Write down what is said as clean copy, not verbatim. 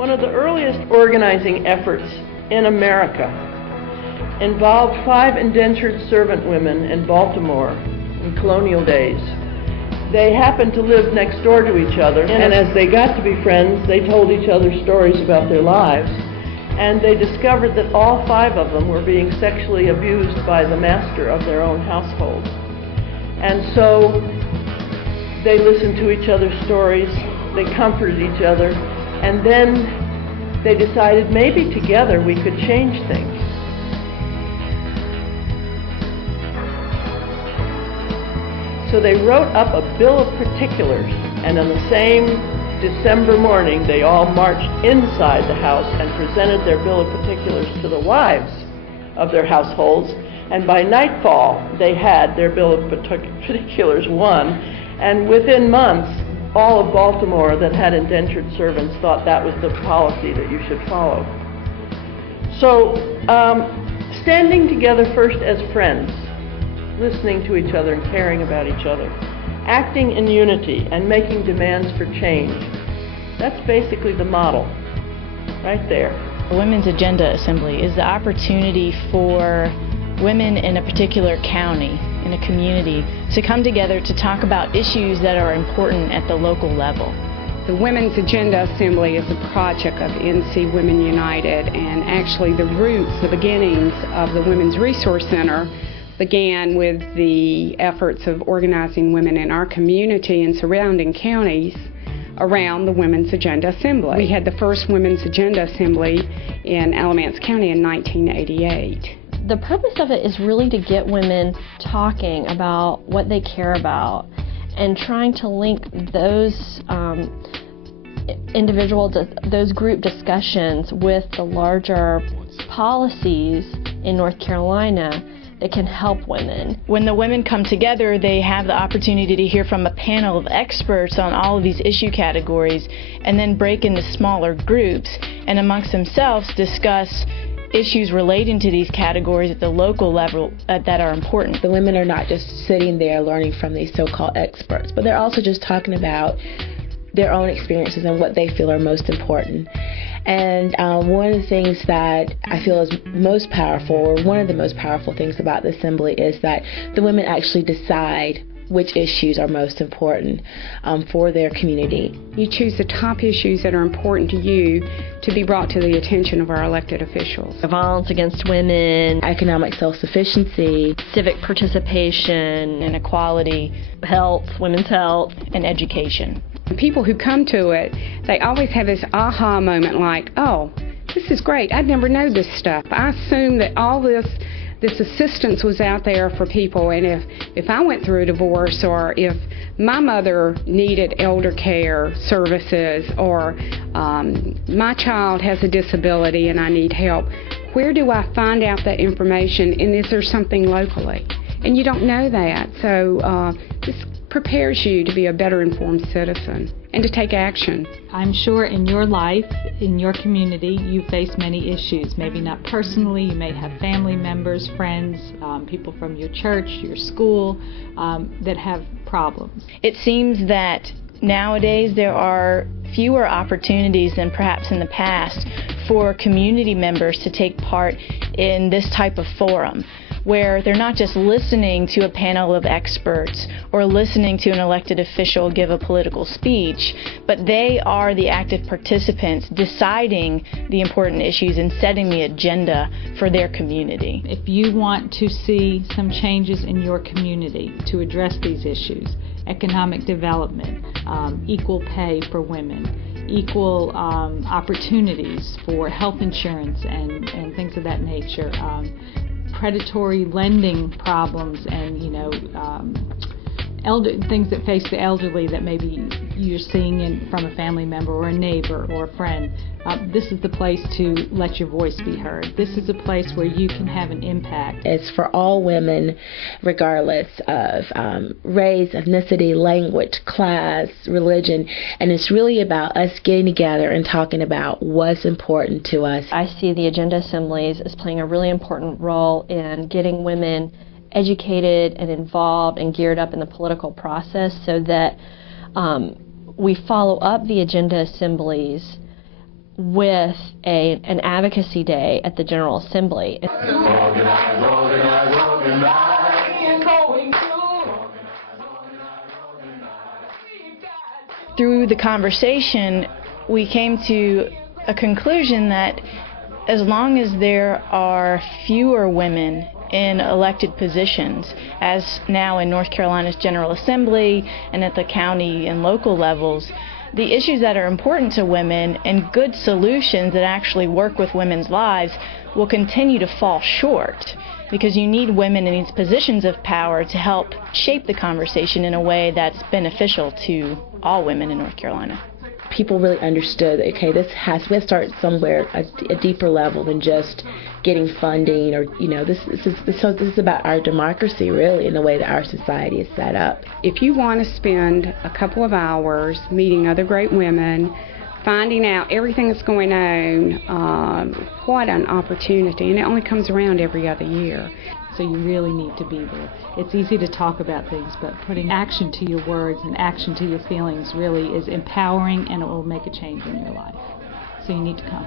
One of the earliest organizing efforts in America involved 5 indentured servant women in Baltimore in colonial days. They happened to live next door to each other, and as they got to be friends, they told each other stories about their lives. And they discovered that all 5 of them were being sexually abused by the master of their own household. And so they listened to each other's stories, they comforted each other, and then they decided maybe together we could change things. So they wrote up a bill of particulars, and on the same December morning they all marched inside the house and presented their bill of particulars to the wives of their households, and by nightfall they had their bill of particulars won, and within months all of Baltimore that had indentured servants thought that was the policy that you should follow. So standing together first as friends, listening to each other and caring about each other, acting in unity and making demands for change, that's basically the model right there. The Women's Agenda Assembly is the opportunity for women in a particular county, in a community, to come together to talk about issues that are important at the local level. The Women's Agenda Assembly is a project of NC Women United, and actually the roots, the beginnings of the Women's Resource Center began with the efforts of organizing women in our community and surrounding counties around the Women's Agenda Assembly. We had the first Women's Agenda Assembly in Alamance County in 1988. The purpose of it is really to get women talking about what they care about and trying to link those those group discussions with the larger policies in North Carolina that can help women. When the women come together, they have the opportunity to hear from a panel of experts on all of these issue categories and then break into smaller groups and amongst themselves discuss issues relating to these categories at the local level that are important. The women are not just sitting there learning from these so-called experts, but they're also just talking about their own experiences and what they feel are most important. And one of the things that I feel is most powerful, or one of the most powerful things about the Assembly, is that the women actually decide which issues are most important for their community. You choose the top issues that are important to you to be brought to the attention of our elected officials. Violence against women, economic self-sufficiency, civic participation, inequality, health, women's health, and education. People who come to it, they always have this aha moment like, oh, this is great, I'd never know this stuff. I assumed that all this assistance was out there for people, and if I went through a divorce, or if my mother needed elder care services, or my child has a disability and I need help, where do I find out that information, and is there something locally? And you don't know that, so this prepares you to be a better informed citizen and to take action. I'm sure in your life, in your community, you face many issues. Maybe not personally, you may have family members, friends, people from your church, your school, that have problems. It seems that nowadays there are fewer opportunities than perhaps in the past for community members to take part in this type of forum, where they're not just listening to a panel of experts or listening to an elected official give a political speech, but they are the active participants deciding the important issues and setting the agenda for their community. If you want to see some changes in your community to address these issues, economic development, equal pay for women, equal opportunities for health insurance and things of that nature, predatory lending problems, and things that face the elderly that maybe you're seeing from a family member or a neighbor or a friend. This is the place to let your voice be heard. This is a place where you can have an impact. It's for all women, regardless of race, ethnicity, language, class, religion, and it's really about us getting together and talking about what's important to us. I see the Agenda Assemblies as playing a really important role in getting women educated and involved and geared up in the political process, so that we follow up the Agenda Assemblies with an advocacy day at the General Assembly. Through the conversation, we came to a conclusion that as long as there are fewer women in elected positions, as now in North Carolina's General Assembly and at the county and local levels, the issues that are important to women and good solutions that actually work with women's lives will continue to fall short, because you need women in these positions of power to help shape the conversation in a way that's beneficial to all women in North Carolina. People really understood, okay, we have to start somewhere, a deeper level than just getting funding, or, this is about our democracy, really, in the way that our society is set up. If you want to spend a couple of hours meeting other great women, finding out everything that's going on, what an opportunity, and it only comes around every other year. So you really need to be there. It's easy to talk about things, but putting action to your words and action to your feelings really is empowering, and it will make a change in your life. So you need to come.